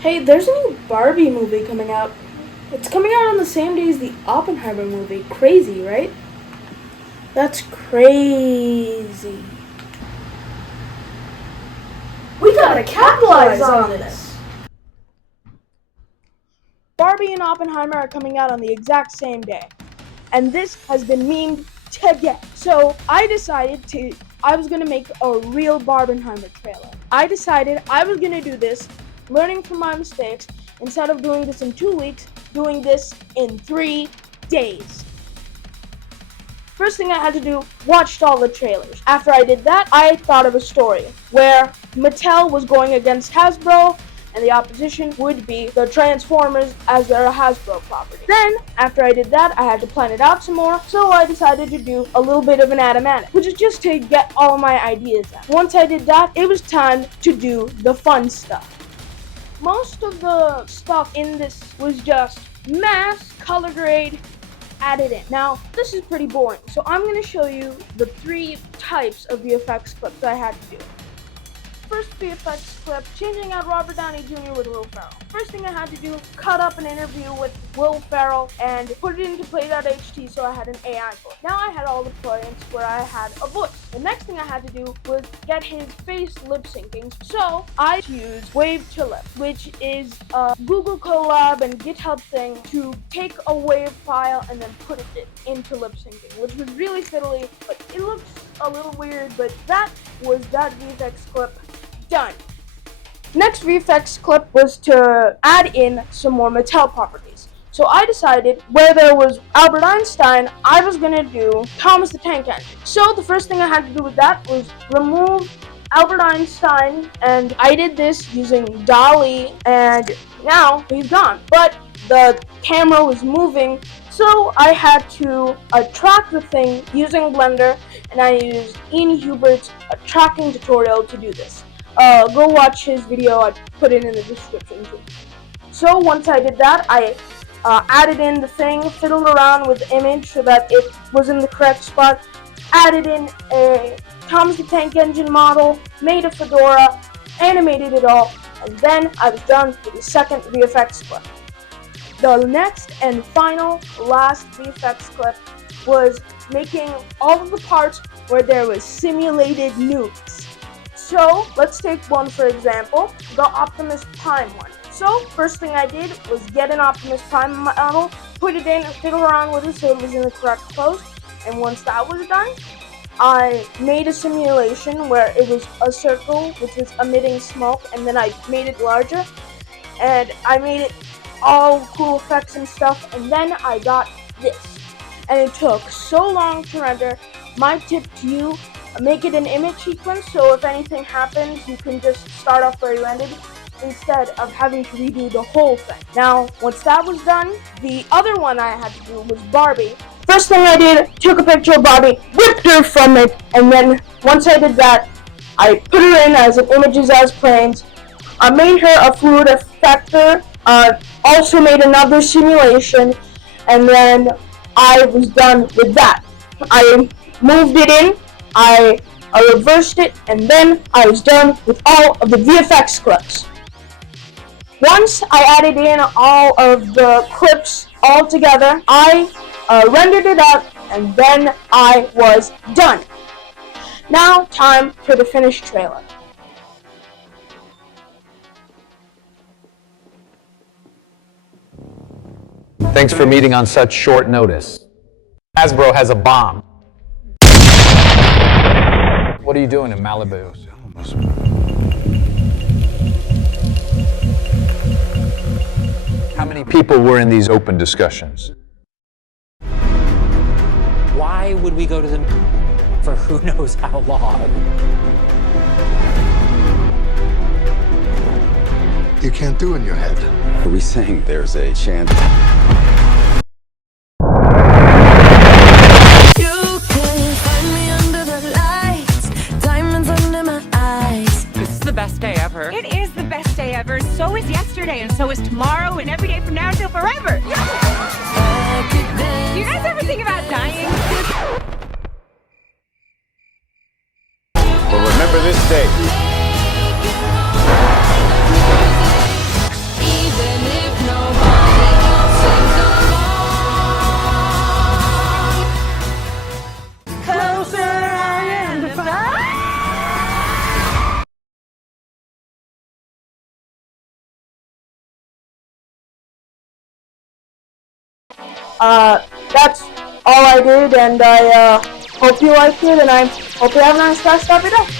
Hey, there's a new Barbie movie coming out. It's coming out on the same day as the Oppenheimer movie. Crazy, right? That's crazy. We gotta capitalize on this. Barbie and Oppenheimer are coming out on the exact same day. And this has been memed to death. So I was gonna make a real Barbenheimer trailer. I decided I was gonna do this, learning from my mistakes, instead of doing this in 2 weeks, doing this in 3 days. First thing I had to do, watched all the trailers. After I did that, I thought of a story where Mattel was going against Hasbro, and the opposition would be the Transformers as their Hasbro property. Then, after I did that, I had to plan it out some more, so I decided to do a little bit of an animatic, which is just to get all of my ideas out. Once I did that, it was time to do the fun stuff. Most of the stuff in this was just mass, color grade, added in. Now, this is pretty boring, so I'm going to show you the 3 types of VFX clips I had to do. First VFX clip, changing out Robert Downey Jr. with Will Ferrell. First thing I had to do, cut up an interview with Will Ferrell and put it into play.ht so I had an AI voice. Now I had all the points where I had a voice. The next thing I had to do was get his face lip syncing. So I used Wave to Lip, which is a Google collab and GitHub thing to take a wave file and then put it into lip syncing, which was really fiddly, but it looks a little weird, but that was that VFX clip done. Next VFX clip was to add in some more Mattel properties. So I decided where there was Albert Einstein, I was gonna do Thomas the Tank Engine. So the first thing I had to do with that was remove Albert Einstein, and I did this using DALL-E, and now he's gone. But the camera was moving, so I had to track the thing using Blender, and I used Ian Hubert's tracking tutorial to do this. Go watch his video, I put it in the description too. So once I did that, I added in the thing, fiddled around with the image so that it was in the correct spot, added in a Thomas the Tank Engine model, made a fedora, animated it all, and then I was done with the second VFX clip. The next and final, last VFX clip was making all of the parts where there was simulated nukes. So let's take one for example, the Optimus Prime one. So first thing I did was get an Optimus Prime model, put it in, fiddle around with it so it was in the correct pose, and once that was done, I made a simulation where it was a circle which was emitting smoke, and then I made it larger, and I made it all cool effects and stuff, and then I got this. And it took so long to render. My tip to you, make it an image sequence, so if anything happens, you can just start off where you ended, instead of having to redo the whole thing. Now, once that was done, the other one I had to do was Barbie. First thing I did, took a picture of Barbie, whipped her from it, and then once I did that, I put her in as an images as planes. I made her a fluid effector, also made another simulation, and then I was done with that. I moved it in, I reversed it, and then I was done with all of the VFX clips. Once I added in all of the clips all together, I rendered it out, and then I was done. Now, time for the finished trailer. Thanks for meeting on such short notice. Hasbro has a bomb. What are you doing in Malibu? How many people were in these open discussions? Why would we go to them for who knows how long? You can't do in your head. Are we saying there's a chance? You can find me under the lights, diamonds under my eyes. This is the best day ever. It is the best day ever. So is yesterday, and so is tomorrow, and every day from now until forever. Do you guys ever think about dying? Well, remember this day. That's all I did, and I hope you liked it, and I hope you have a nice rest of your day.